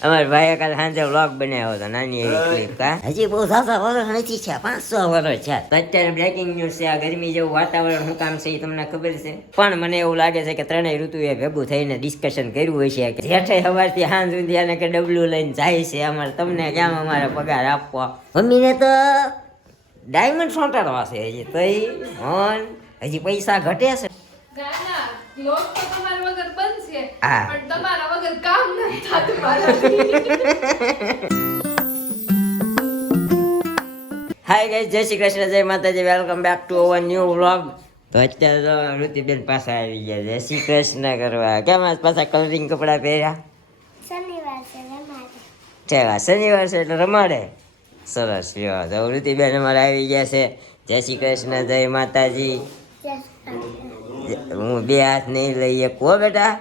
અમારા ભાઈએ કાલે સાંજે વ્લોગ બનાવ્યો હતો નાની એવી ક્લિપ કા હજી બહુ સાસા વર્ષ નથી છે 500 વર્ષ છે તો અત્યારે બ્રેકિંગ ન્યૂઝ છે આ ગરમી જેવું વાતાવરણ શું કામ છે એ તમને ખબર છે પણ મને એવું લાગે છે કે ત્રણેય ઋતુએ ભેગું થઈને ડિસ્કશન કર્યું હશે કે જેઠે સવારથી સાંજ સુધી આને કે ડબલું લઈને જાય છે અમારે તમને કેમ અમારે પગાર આપવો મમ્મીને તો ડાયમંડ સોંટાડવા છે હજી તઈ હજી પૈસા ઘટે છે લોક તો તમારા વગર બનશે હા. પણ તમારા વગર કામ નથી થતું મારાથી. હાય ગાઈસ જય શ્રી કૃષ્ણ જય માતાજી welcome back to our new vlog તો અત્યારે તો ઋતિબેન પાછા આવી ગયા જય શ્રી કૃષ્ણ કરવા કેમ આજ પાછા કલરિંગ કપડાં પહેર્યા શનિવાર છે રમાડે ચેવા શનિવાર છે એટલે રમાડે સરસ લ્યો તો ઋતિબેન અમારે આવી ગયા છે જય શ્રી કૃષ્ણ જય માતાજી હું બે હાથ નહીં લઈ શકું હો બેટા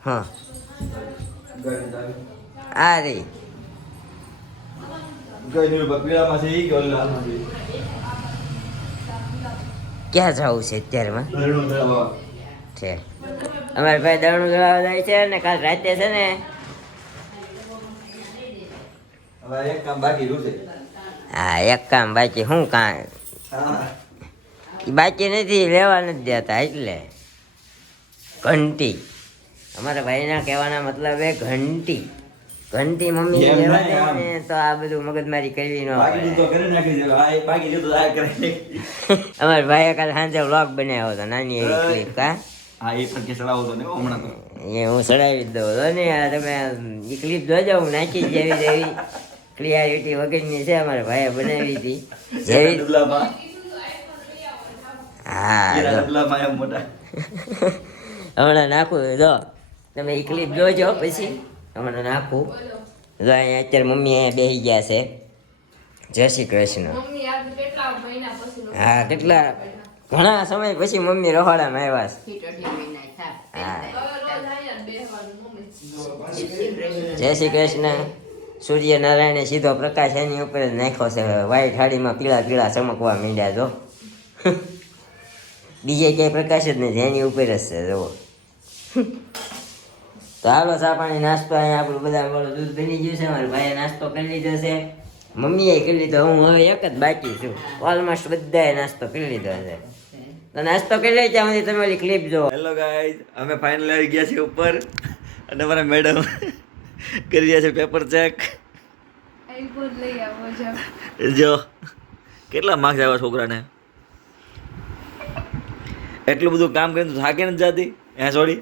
હા આ રહી ક્યાં જવું છે અત્યારમાં છે અમારે ભાઈ દરણું દળાવા જાય છે ને કાલ રાતે છે ને હા એક કામ બાકી શું કામ બાકી નથી લેવા નથી દેતા એટલે ઘંટી અમારા ભાઈના કહેવાના મતલબ એ ઘંટી ઘંટી મમ્મી લેવા દે ને તો આ બધું મગજમારી કરવી ન અમારા ભાઈએ કાલે સાંજે વ્લોગ બનાવ્યો હતો નાની એવી ક્લિપ કા એ હું ચડાવી જ દઉં તો ને તમે એ ક્લિપ જોજો હું નાખી જેવી જેવી ક્લિયરિટી વગરની છે અમારા ભાઈએ બનાવી હતી જેવી હા હમણાં નાખું જો તમે એ ક્લિપ જોજો પછી હમણાં નાખું જો અહીંયા અત્યારે મમ્મી અહીંયા બેસી ગયા છે જય શ્રી કૃષ્ણ મમ્મી આજ કેટલા મહિના પછી હા કેટલા ઘણા સમય પછી મમ્મી રહોડામાં આવ્યા છે હા રોજ અહીંયા બેહવાનું મમ્મી. જય શ્રી કૃષ્ણ સૂર્યનારાયણે સીધો પ્રકાશ એની ઉપર જ નાખ્યો છે વ્હાઈટ થાળીમાં પીળા પીળા ચમકવા માંડ્યા જો બીજે ક્યાંય પ્રકાશ જ નથી એની ઉપર જ છે જુઓ તો હાલો ચા પાણી નાસ્તો અહીંયા આપણું બધા મારું દૂધ બની ગયું છે મારા ભાઈએ નાસ્તો કરી લીધો છે મમ્મીએ કરી લીધો હું હવે એક જ બાકી છું ઓલમોસ્ટ બધાએ નાસ્તો કરી લીધો છે તો નાસ્તો કરી લે ત્યાં સુધી તમે ઓલી ક્લિપ જો હેલો ગાઈઝ અમે ફાઇનલ આવી ગયા છીએ ઉપર અને અમારા મેડમ કરી રહ્યા છે પેપર ચેક આઈફોન લઈ આવો છો. જો કેટલા માર્ક્સ આવ્યા છોકરાને એટલું બધું કામ કરીને થાકે નથી જાતી ત્યાં છોડી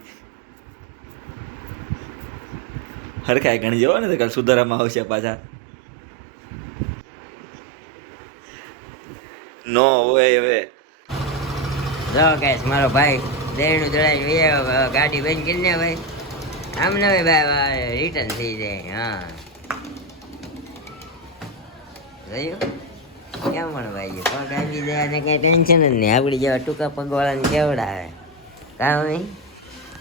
હરખાય ગણી જવો ને તો કાલ સુધારામાં આવશે પાછા નો હોય હવે જો ગાઈસ મારો ભાઈ દેણું દળાઈ ગાડી બંધ કરીને ભાઈ આમ ને ભાઈ રિટર્ન થઈ જાય હા જોયું કેમ પણ ભાઈ પગ આવી જાય ને કઈ ટેન્શન જ નહીં આપડી જેવા ટૂંકા પગવાળાને કેવડાવે કામ નહીં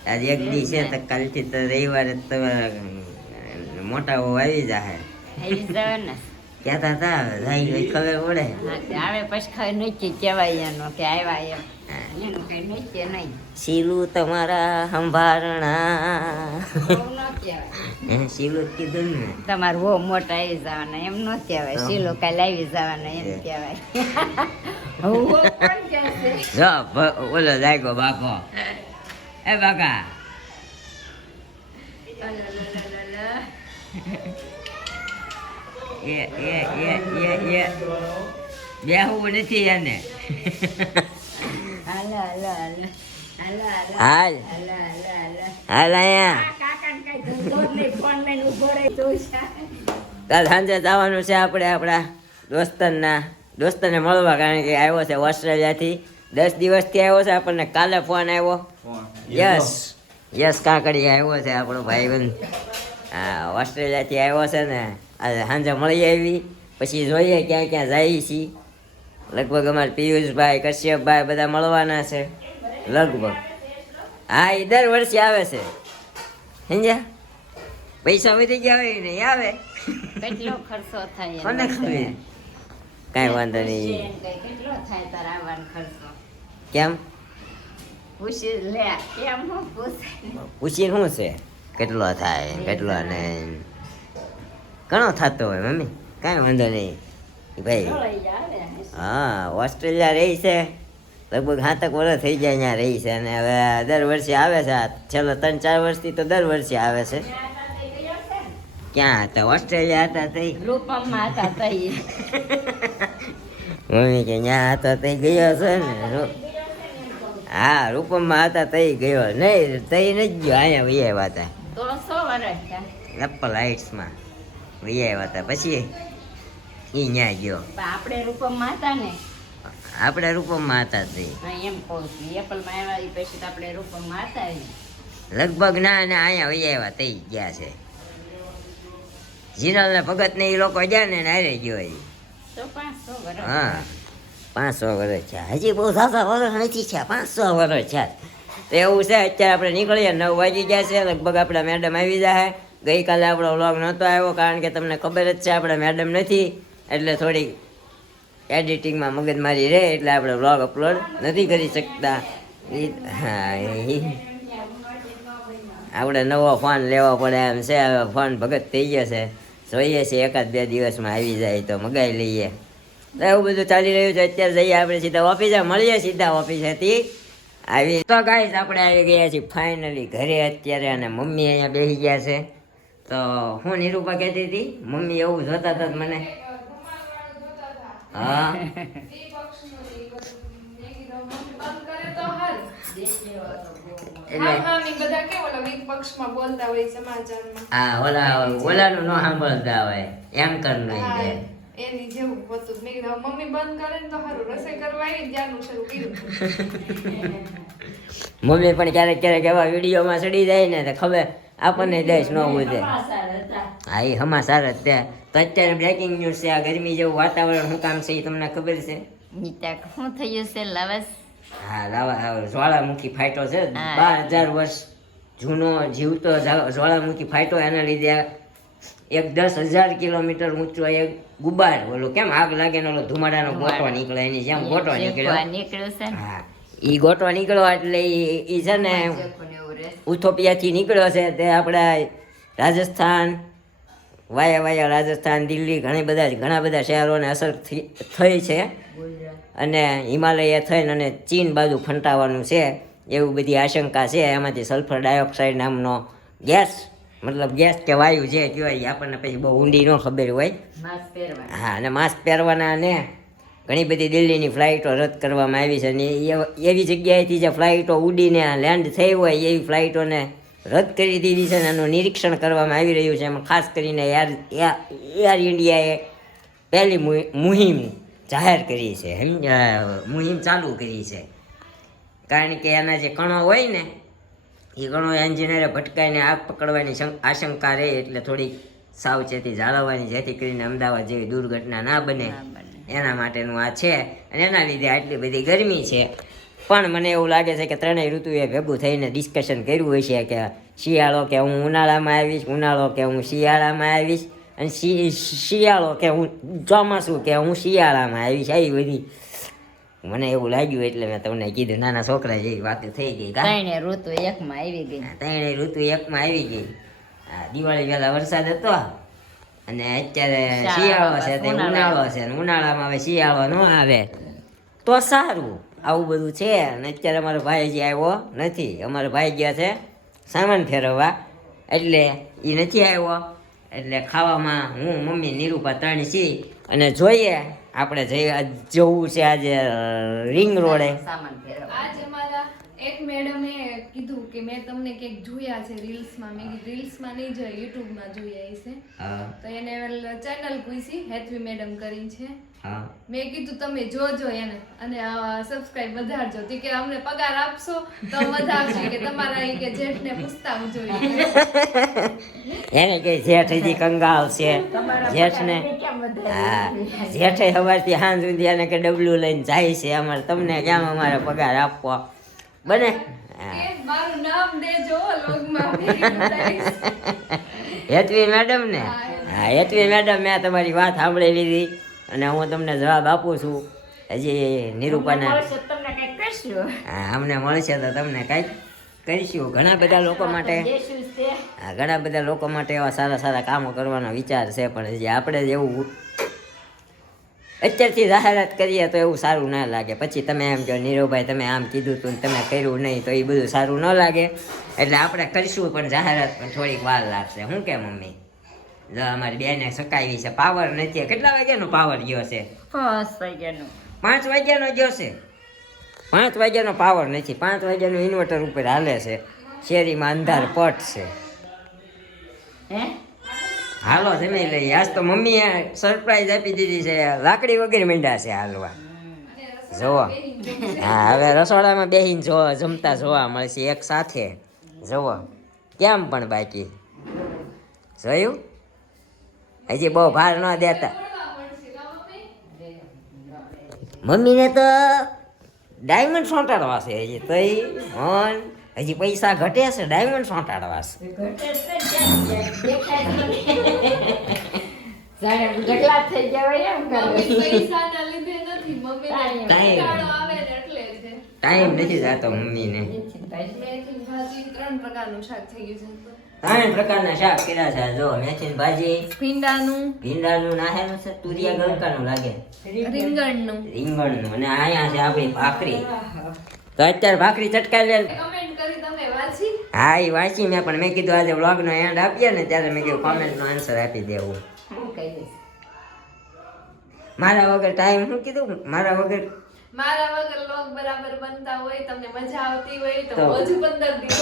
આજે એક દી છે તો કાલથી તો રવિવારે તમારા મોટા આવી જાય કહેતા હતા જાય ખબર પડે આવે પછી ખબર નથી કહેવાય એનો કે આવ્યા એનું કઈ નથી નહીં શીલું તમારા સંભારણા બહુ ન કહેવાય શીલું જ કીધું ને તમારે બહુ મોટા આવી જવાના એમ ન કહેવાય શીલો કાલે આવી જવાના એમ કહેવાય હું કોણ કહેશે જો ઓલો જાયગો બાપો એ બાકા બેહવું નથી એને હાલો હાલો હાલો હાલો હાલ હાલો હાલો હાલો હાલ અહીંયા કાકાને કઈ ધંધો જ નહીં ફોન લઈને ઉભો રહી તું કાલ સાંજે જવાનું છે આપણે આપણા દોસ્તને મળવા કારણ કે આવ્યો છે ઓસ્ટ્રેલિયાથી 10 દિવસથી આવ્યો છે આપણને કાલે ફોન આવ્યો યસ કાકડી આવ્યો છે આપણો ભાઈબંધ હા ઓસ્ટ્રેલિયાથી આવ્યો છે ને આજે સાંજે મળી આવી પછી જોઈએ ક્યાં ક્યાં જઈએ છીએ લગભગ અમારે પિયુષભાઈ કશ્યપભાઈ બધા મળવાના છે લગભગ હા એ દર વર્ષે આવે છે સમજ્યા પૈસા વધી ગયા હોય ને આવે કેટલો ખર્ચો થાય કોને ખબર કાંઈ વાંધો નહીં કેટલો થાય તારા આવવાનો ખર્ચો કેમ પૂછી લે કેમ હું પૂછે પૂછીને શું છે કેટલો થાય કેટલો નહીં ઘણો થતો હોય મમ્મી કાંઈ વાંધો નહીં ભાઈ લઈ આવે હા ઓસ્ટ્રેલિયા રહી છે લગભગ 7 વર્ષ થઈ જાય અહીંયા રહી છે અને હવે દર વર્ષે આવે છે આ છેલ્લા 3-4 વર્ષથી તો દર વર્ષે આવે છે ક્યાં હતા ઓસ્ટ્રેલિયા હતા તઈ રૂપમમાં હતા તઈ મમ્મી કે ત્યાં હતો તઈ ગયો છે ને હા રૂપમમાં હતા તઈ ગયો નહીં તઈ નથી ગયો અહીંયા વૈયા હતા તો 100 વર્ષ થયા. એપલ હાઇટ્સમાં વૈયા હતા પછી એ ત્યાં ગયો પણ આપણે રૂપમમાં હતા ને આપણે રૂપમમાં હતા તઈ હા, એમ કહું છું એપલમાં આવ્યા એ પછી તો આપણે રૂપમમાં હતા જ. લગભગ ના અહીંયા વૈયા તઈ ગયા છે જીનલ ને ભગત ને એ લોકો ગયા ને હારે ગયો એ તો 500 વર્ષ હા 500 વર્ષ છે હજી બહુ સાસા વર્ષ નથી થયા 500 વર્ષ છે તો એવું છે અત્યારે આપણે નીકળીએ 9 વાગી ગયા છે લગભગ આપણા મેડમ આવી જાય ગઈકાલે આપણો વ્લોગ નહોતો આવ્યો કારણ કે તમને ખબર જ છે આપણે મેડમ નથી એટલે થોડી એડિટિંગમાં મગજમારી રહે એટલે આપણે વ્લોગ અપલોડ નથી કરી શકતા હા આપણે નવો ફોન લેવો પડે એમ છે હવે ફોન ભગત થઈ ગયો છે જોઈએ છીએ 1-2 દિવસમાં આવી જાય તો મગાવી લઈએ તો એવું બધું ચાલી રહ્યું છે અત્યારે જઈએ આપણે સીધા ઓફિસે મળીએ સીધા ઓફિસેથી આવી તો ગાઈસ આપણે આવી ગયા છીએ ફાઇનલી ઘરે અત્યારે અને મમ્મી અહીંયા બેસી ગયા છે તો હું નિરૂપા કહેતી હતી મમ્મી એવું જોતા હતા મને હા એટલે હા ઓલાનું ન સાંભળતા હોય એમ કરનું એની જેવું હતું મેં કીધું મમ્મી બંધ કરે ને તો સારું રસોઈ કરવા આવી ત્યારનું શરૂ કર્યું મમ્મી પણ ક્યારેક ક્યારેક એવા વિડીયોમાં ચડી જાય ને તો ખબર આપણને દેશ ન બુજે હા એ સમાચાર જ ત્યાં તો અત્યારે બ્રેકિંગ ન્યૂઝ છે આ ગરમી જેવું વાતાવરણ શું કામ છે એ તમને ખબર છે નીતા શું થયું છે લવસ હા લાવા જ્વાળામુખી ફાટ્યો છે હા. 12,000 વર્ષ જૂનો જીવતો જ્વાળામુખી ફાટ્યો એના લીધે એક 10,000 કિલોમીટર ઊંચો એક ગુબાર ઓલો કેમ આગ લાગે ને ઓલો ધુમાડાનો ગોટો નીકળે એની જેમ ગોટો નીકળ્યો નીકળ્યું છે ને હા ઈ ગોટો નીકળ્યો એટલે ઈ છે ને જેકોને એવું રહે. ઉથોપિયાથી નીકળ્યો છે તે આપણા રાજસ્થાન વાયા રાજસ્થાન દિલ્હી ઘણા બધા શહેરોને અસર થઈ છે અને હિમાલય થઈને અને ચીન બાજુ ફંટાવાનું છે એવું બધી આશંકા છે એમાંથી સલ્ફર ડાયોક્સાઇડ નામનો ગેસ મતલબ ગેસ કે વાયુ જે કહેવાય આપણને પછી બહુ ઊંડી ન ખબર હોય માસ્ક પહેરવાનું. હા અને માસ્ક પહેરવાના ને ઘણી બધી દિલ્હીની ફ્લાઇટો રદ કરવામાં આવી છે અને એવી જગ્યાએથી જે ફ્લાઇટો ઉડીને લેન્ડ થઈ હોય એવી ફ્લાઇટોને રદ કરી દીધી છે અને એનું નિરીક્ષણ કરવામાં આવી રહ્યું છે એમાં ખાસ કરીને એર ઇન્ડિયાએ પહેલી મુહિમ જાહેર કરી છે મુહિમ ચાલુ કરી છે કારણ કે એના જે કણો હોય ને એ કણો એન્જિનિયરે ભટકાઈને આગ પકડવાની આશંકા રહે એટલે થોડીક સાવચેતી જાળવવાની જેથી કરીને અમદાવાદ જેવી દુર્ઘટના ના બને એના માટેનું આ છે અને એના લીધે આટલી બધી ગરમી છે પણ મને એવું લાગે છે કે ત્રણેય ઋતુએ ભેગું થઈને ડિસ્કશન કર્યું હોય છે કે શિયાળો કે હું ઉનાળામાં આવીશ ઉનાળો કે હું શિયાળામાં આવીશ અને શિયાળો કે હું ચોમાસું કે હું શિયાળામાં આવીશ આવી બધી મને એવું લાગ્યું એટલે મેં તમને કીધું નાના છોકરા જેવી વાતો થઈ ગઈ ત્રણે ઋતુ એકમાં આવી ગઈ. ત્રણેય ઋતુ એકમાં આવી ગઈ દિવાળી પહેલા વરસાદ હતો અને અત્યારે શિયાળો છે તે ઉનાળો છે અને ઉનાળામાં હવે શિયાળો ન આવે તો સારું આવું બધું છે અને અત્યારે અમારો ભાઈ હજી આવ્યો નથી અમારો ભાઈ ગયા છે સામાન ફેરવવા એટલે એ નથી આવ્યો એટલે ખાવામાં હું મમ્મી નિરૂપા ત્રણ છીએ અને જોઈએ આપણે જવું છે આજે રિંગ રોડે સામાન ફેરવવા. આજે મારા એક મેડમે કીધું કે મેં તમને ક્યાંક જોયા છે રીલ્સમાં મેં કીધું રીલ્સમાં નહીં જોયા યુટ્યુબમાં જોયા છે હા તો એને ચેનલ પૂછી હેતવી મેડમ કરીને છે હા મેં કીધું તમે જોજો એને અને સબસ્ક્રાઇબ વધારજો તો કે અમને પગાર આપશો તો વધારજો કે તમારા ઈ કે જેઠને પૂછતા જોઈએ એને કઈ જેઠ હજી કંગાળ છે જેઠને હા જેઠે સવારથી સાંજ સુધી એને કે ડબલું લઈને જાય છે અમારે તમને કેમ અમારે પગાર આપવો બને કે મારું નામ દેજો લોગમાં ફેરી ઉડાડીશ. હેતવી મેડમ ને હા હેતવી મેડમ મેં તમારી વાત સાંભળી લીધી અને હું તમને જવાબ આપું છું હજી નિરૂપાના તમને કંઈક કરશું. હા, અમને મળશે તો તમને કાંઈક કરીશું. ઘણા બધા લોકો માટે દેશું જ તે. હા, ઘણા બધા લોકો માટે એવા સારા સારા કામો કરવાનો વિચાર છે, પણ હજી આપણે જ એવું અત્યારથી જાહેરાત કરીએ તો એવું સારું ના લાગે. પછી તમે એમ કહો નીરવભાઈ તમે આમ કીધું તું ને તમે કર્યું નહીં, તો એ બધું સારું ન લાગે. એટલે આપણે કરીશું, પણ જાહેરાત પણ થોડીક વાર લાગશે. શું કે મમ્મી? જો અમારી બેને સકાવી છે, પાવર નથી. કેટલા વાગ્યાનો પાવર ગયો છે? 5 વાગ્યાનું. 5 વાગ્યાનો ગયો છે. 5 વાગ્યાનો પાવર નથી. 5 વાગ્યાનું ઇન્વર્ટર ઉપર હાલે છે. શેરીમાં અંધાર પટ છે. હે? હાલો જમી લઈએ. આજ તો મમ્મીએ સરપ્રાઈઝ આપી દીધી છે. લાકડી વગેરે મીંડા છે હાલવા. જોવો, હા, હવે રસોડામાં બેહીને જોવા જમતા જોવા મળશે એક સાથે. જોવો કેમ પણ બાકી જોયું. હજી બહુ ભાર ન દેતા. મમ્મીને તો ડાયમંડ સોંટાડવા છે હજી. તઈ મન હજી પૈસા ઘટે છે, ડાયમંડ સોંટાડવા છે. જાણે ઢગલા થઈ ગયા હોય એમ કરે. મમ્મી પૈસાના લીધે નથી, મમ્મીને ટાઈમ. કંટાળો આવે ને એટલે છે. ટાઈમ નથી જતો મમ્મીને. મેથી ભાજી 3 પ્રકારનું શાક થઈ ગયું છે. 3 પ્રકારના શાક કર્યા છે. જો મેથીની ભાજી, ભીંડાનું, ભીંડાનું નાહેલું છે, તુરિયા ગલકાનું લાગે, રીંગણનું. રીંગણનું, અને અહીંયા છે આપણી ભાખરી. તો અત્યારે ભાખરી ચટકાઈ લે. કમેન્ટ કરી તમે વાંચી? હા, એ વાંચી મેં, પણ મેં કીધું આજે વ્લોગનો એન્ડ આપીએ ને ત્યારે મેં કીધું કોમેન્ટનો આન્સર આપી દેવું. હું કહી દઈશ. મારા વગર ટાઈમ શું કીધું? મારા વગર મારા વગર લોગ બરાબર બનતા હોય, તમને મજા આવતી હોય તો તો. હજુ 15 દિવસ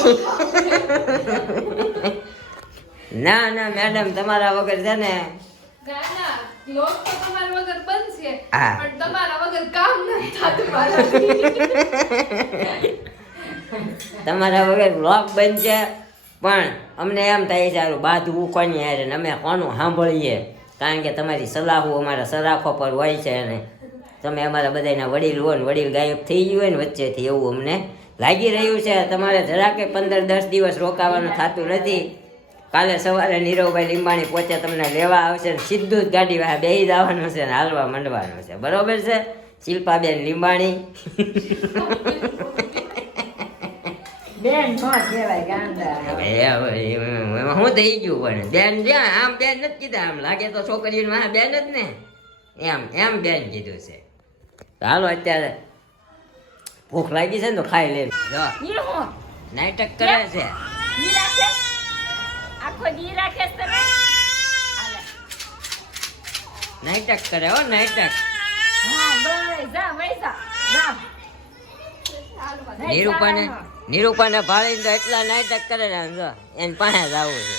ના ના મેડમ, તમારા વગર છે ને ના લોગ તો તમારા વગર બનશે, હા. પણ તમારા વગર કામ નથી થતું મારાથી. તમારા વગર વ્લોગ બનશે, પણ અમને એમ થાય છે સારું બાંધવું કોની હારે ને અમે કોનું સાંભળીએ, કારણ કે તમારી સલાહો અમારા સરાખો પર હોય છે. અને તમે અમારા બધાના વડીલ હો ને વડીલ ગાયબ થઈ ગયું હોય ને વચ્ચેથી, એવું અમને લાગી રહ્યું છે. તમારે જરાકે 15-10 દિવસ રોકાવાનું થતું નથી. કાલે સવારે નીરવભાઈ લીંબાણી પોતે તમને લેવા આવશે ને સીધું જ ગાડી વાળા બેસી જવાનું છે ને હાલવા માંડવાનું છે. બરોબર છે શિલ્પાબેન લીંબાણી? બેન નો કહેવાય ગાંડા. એમાં હું થઈ ગયું પણ બેન જ્યાં આમ બેન નથી કીધા, આમ લાગે તો છોકરીઓ માં બેન જ ને, એમ બેન કીધું છે. હાલો અત્યારે ભૂખ લાગી છે ને તો ખાઈ લે. જો ઈ હું નાટક કરે છે. ઈ રાખે આખો દી રાખે છે તમે. હાલે. નાટક કરે હો, નાટક. હા બસ જા વૈસા જા. નિરૂપાને ભાળીને તો એટલા નાટક કરે ને, આમ જો એને પાસે જ આવું છે.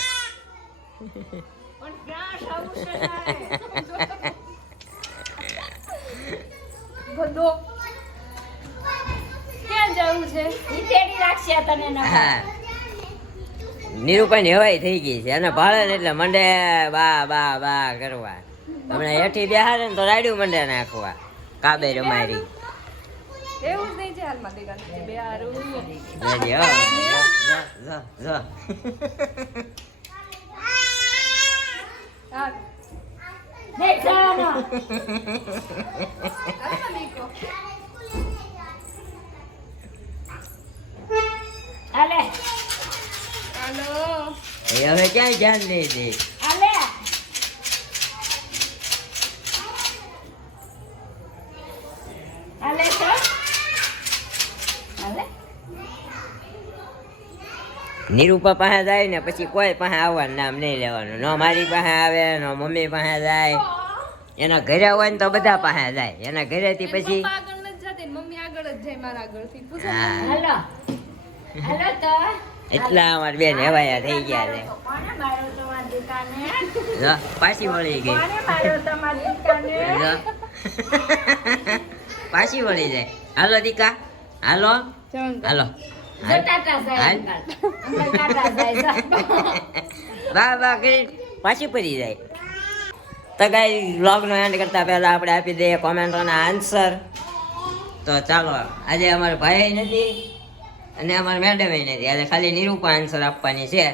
પણ ક્યાં સાવું છે બધો ક્યાં જવું છે? ઈ તેડી રાખશે તને ના. હા, નિરૂપાની હવાઈ થઈ ગઈ છે. અને ભાળે ને એટલે મંડે બા બા બા કરવા. હમણાં હેઠી બેહારે ને તો રાડ્યું મંડે નાખવા, કાબે રમારી. એવું જ નહીં છે હાલમાં દેખાતું બે હારું. જોજે હો. જો, જો. હા, નહીં જવાનો. હાલમાં દેખો. હાલે હાલો. એ હવે ક્યાંય ધ્યાન નહીં દે. હાલે હાલે તો હાલે. નિરૂપા પાસે જાય ને પછી કોઈ પાસે આવવાનું નામ નહીં લેવાનું. ન મારી પાસે આવે, ન મમ્મી પાસે જાય. એના ઘરે હોય ને તો બધા પાસે જાય. એના ઘરેથી પછી પપ્પા આગળ નથી જતી ને મમ્મી આગળ જ જાય મારા આગળથી. પૂછો હા. હાલો હાલો તો એટલા અમારી બેન હેવાયા થઈ ગયા છે. કોને માર્યો તમારી દુકાને? જો, પાછી વળી ગઈ. કોને માર્યો તમારી દુકાને? જો. પાછી વળી જાય. હાલો દીકા, હાલો હાલો. જો ટાટા જાય હાલ. અંકલ. અંકલ ટાટા જાય જો. વાહ વાહ કરી પાછી પડી જાય. તો ગાઈ વ્લોગનો એન્ડ કરતા પહેલા આપણે આપી દઈએ કોમેન્ટોના આન્સર. તો ચાલો, આજે અમારા ભાઈ નથી અને અમારા મેડમ નથી. આજે ખાલી નિરૂપા આન્સર આપવાની છે.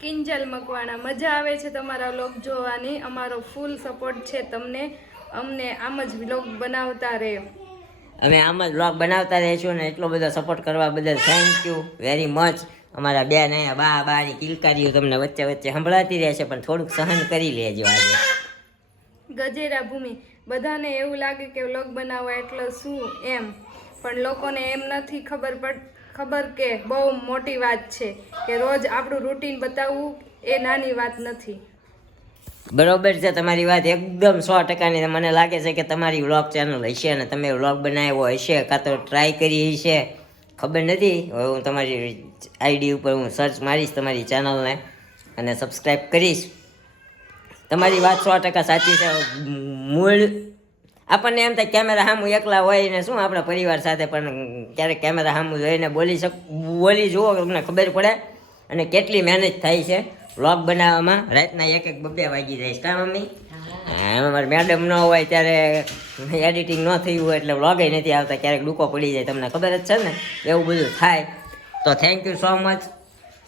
કિંજલ મકવાણા, મજા આવે છે તમારા વ્લોગ જોવાની. અમારો ફૂલ સપોર્ટ છે તમને. અમને આમ જ વ્લોગ બનાવતા રહે. અમે આમ જ બ્લોગ બનાવતા રહીશું ને એટલો બધો સપોર્ટ કરવા બદલ થેન્ક યુ વેરી મચ. અમારા બેન અહીંયા બાની કિલકારીઓ તમને વચ્ચે વચ્ચે સંભળાતી રહેશે, પણ થોડુંક સહન કરી લેજો આજે. ગજેરા ભૂમિ, બધાને એવું લાગે કે વ્લોગ બનાવવા એટલે શું એમ, પણ લોકોને એમ નથી ખબર કે બહુ મોટી વાત છે કે રોજ આપણું રૂટીન બતાવવું એ નાની વાત નથી. બરોબર છે તમારી વાત એકદમ 100%ની. મને લાગે છે કે તમારી વ્લોગ ચેનલ હશે અને તમે વ્લોગ બનાવ્યો હશે કાં તો ટ્રાય કરી હશે, ખબર નથી. હવે હું તમારી આઈડી ઉપર હું સર્ચ મારીશ તમારી ચેનલને અને સબસ્ક્રાઈબ કરીશ. તમારી વાત 100% સાચી છે. મૂળ આપણને એમ થાય કેમેરા સામું એકલા હોય ને શું આપણા પરિવાર સાથે, પણ ક્યારેક કેમેરા સામું જોઈને બોલી જુઓ તમને ખબર પડે અને કેટલી મહેનત થાય છે વ્લોગ બનાવવામાં. રાતના 1-2 વાગી જાય છે. કાં મમ્મી? અમારે મેડમ ન હોય ત્યારે એડિટિંગ ન થયું હોય એટલે વ્લોગ નથી આવતા, ક્યારેક ડૂકો પડી જાય, તમને ખબર જ છે ને, એવું બધું થાય. તો થેન્ક યુ સો મચ.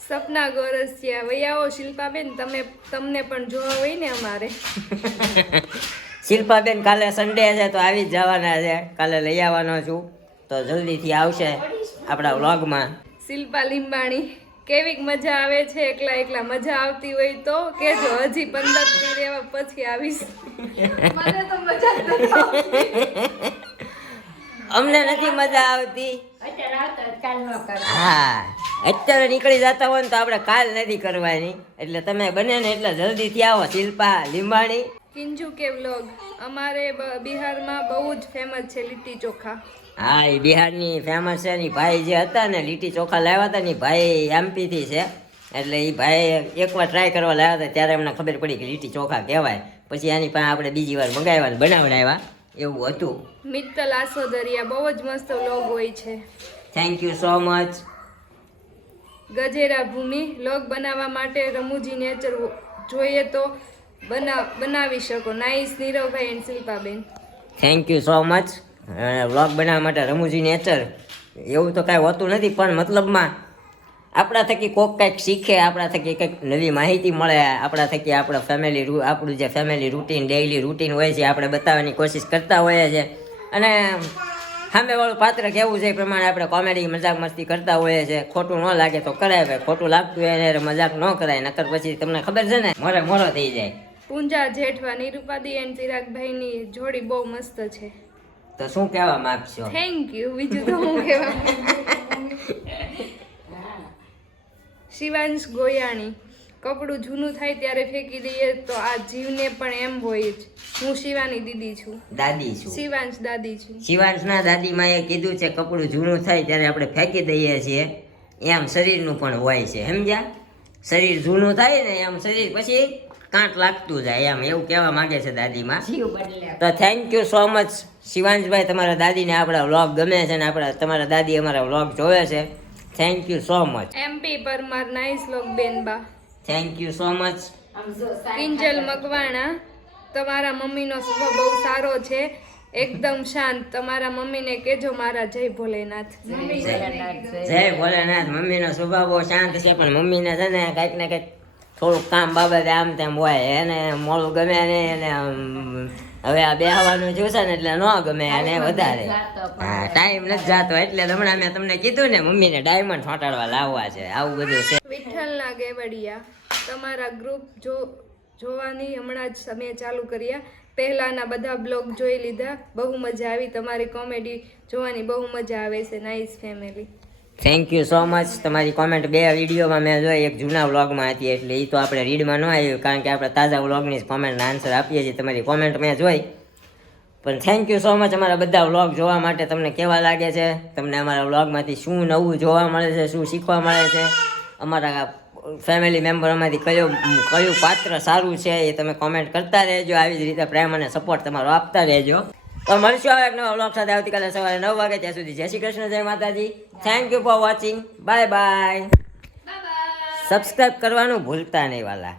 સપના ગોરસિયા, વૈયાઓ શિલ્પાબેન, તમને પણ જોવા હોય ને અમારે. શિલ્પાબેન કાલે સન્ડે છે તો આવી જ જવાના છે, કાલે લઈ આવવાનો છું, તો જલ્દીથી આવશે આપણા વ્લોગમાં. શિલ્પા લીંબાણી, કેવીક મજા આવે છે એકલા મજા આવતી હોય તો કેજો, હજી 15 દી રહેવા પછી આવીશ. મને તો મજા જ નથી આવતી. અમને નથી મજા આવતી. અત્યારે આવતા હોય કાલ ન કરો. હા, અત્યારે નીકળી જતા હોય ને તો આપણે કાલ નથી કરવાની, એટલે તમે બને ને એટલે જલ્દીથી આવો. શિલ્પા લીંબાણી. કિંજુ કે વ્લોગ, અમારે બિહારમાં બહુ જ ફેમસ છે લીટી ચોખા. હા, એ બિહારની ફેમસ છે. ને ભાઈ જે હતા ને લીટી ચોખા લાવ્યા હતા ને ભાઈ એમપીથી છે, એટલે એ ભાઈ એકવાર ટ્રાય કરવા લાવ્યા હતા ત્યારે એમને ખબર પડી કે લીટી ચોખા કહેવાય. પછી એની પાસે આપણે બીજી વાર મંગાવ્યા બનાવડાવ્યા એવું હતું. મિત્તલ આસોદરિયા, બહુ જ મસ્ત વ્લોગ હોય છે. Thank you so much. Gajera Bhumi, vlog બનાવવા માટે રમૂજી નેચર જોઈએ તો બનાવી શકો. નાઈસ નીરવભાઈ એન્ડ શિલ્પાબેન. Thank you so much. Vlog બનાવવા માટે રમૂજી નેચર એવું તો કાંઈ હોતું નથી, પણ મતલબમાં આપણા થકી કોક કંઈક શીખે, આપણા થકી કંઈક નવી માહિતી મળે, આપણા થકી આપણું જે ફેમિલી રૂટીન ડેઇલી રૂટીન હોય છે આપણે બતાવવાની કોશિશ કરતા હોઈએ છીએ. અને સામેવાળું પાત્ર કેવું છે એ પ્રમાણે આપણે કોમેડી મજાક મસ્તી કરતા હોઈએ છીએ. ખોટું ન લાગે તો કરાય, ભાઈ ખોટું લાગતું હોય એને મજાક ન કરાય, નકર પછી તમને ખબર છે ને મોરો થઈ જાય. પૂંજા જેઠવા, નિરૂપાદી એન્ડ ચિરાગભાઈની જોડી બહુ મસ્ત છે. તો શું કહેવા માંગશો? Thank you. બીજું તો હું કહેવા શિવાંશ ગોયાણી, કપડું જૂનું થાય ત્યારે ફેંકી દઈએ તો આ જીવને પણ એમ હોય જ. હું શિવાની દીદી છું. દાદી છું. શિવાંશ દાદી છું. શિવાંશના દાદીમાં એ કીધું છે કપડું જૂનું થાય ત્યારે આપણે ફેંકી દઈએ છીએ, એમ શરીરનું પણ હોય છે, સમજ્યા? શરીર જૂનું થાય ને એમ શરીર પછી કાંટ લાગતું જાય, એમ એવું કહેવા માંગે છે દાદીમાં. જીવ બદલે. તો થેન્ક યુ સો મચ શિવાંશભાઈ, તમારા દાદીને આપણા વ્લોગ ગમે છે ને તમારા દાદી અમારા વ્લોગ જોવે છે. Thank you so much. MP Parmar, nice લોગ બેનબા. Thank you so much. આમ જો સારી કિંજલ મકવાણા, તમારા મમ્મીનો સ્વભાવ બહુ સારો છે, એકદમ શાંત. તમારા મમ્મીને કહેજો મારા જય ભોલેનાથ. જય ભોલેનાથ. મમ્મીનો સ્વભાવ બહુ શાંત છે, પણ મમ્મીને છે ને કંઈક ને કંઈક થોડુંક કામ બાબતે આમ તેમ હોય, એને મોડું ગમે નહીં, એને હવે આ બેહવાનું જોશે ને એટલે ન ગમે એને વધારે. હા, ટાઈમ નથી જાતો એટલે હમણાં મેં તમને કીધું ને મમ્મીને ડાયમંડ ફોટાડવા લાવવા છે, આવું બધું છે. વિઠ્ઠલના ગેવડિયા, તમારા ગ્રુપ જોવાની હમણાં જ અમે ચાલુ કર્યા, પહેલાના બધા બ્લોગ જોઈ લીધા, બહુ મજા આવી, તમારી કોમેડી જોવાની બહુ મજા આવે છે. Nice family. Thank you so much. તમારી કોમેન્ટ 2 વિડીયોમાં મેં જોઈ, એક જૂના વ્લોગમાં હતી એટલે એ તો આપણે રીડમાં ન આવ્યું, કારણ કે આપણે તાજા વ્લોગની જ કોમેન્ટના આન્સર આપીએ છીએ. તમારી કોમેન્ટ મેં જોઈ, પણ થેન્ક યુ સો મચ અમારા બધા વ્લોગ જોવા માટે. તમને કેવા લાગે છે? તમને અમારા વ્લોગમાંથી શું નવું જોવા મળે છે, શું શીખવા મળે છે? અમારા ફેમિલી મેમ્બરોમાંથી કયું પાત્ર સારું છે એ તમે કોમેન્ટ કરતા રહેજો. આવી જ રીતે પ્રેમ અને સપોર્ટ તમારો આપતા રહેજો. તો મળશું હવે એક નવા વ્લોગ સાથે આવતીકાલે સવારે 9 વાગે. ત્યાં સુધી જય શ્રી કૃષ્ણ, જય માતાજી. Thank you for watching. Bye bye. Subscribe કરવાનું ભૂલતા નહીં વાલા.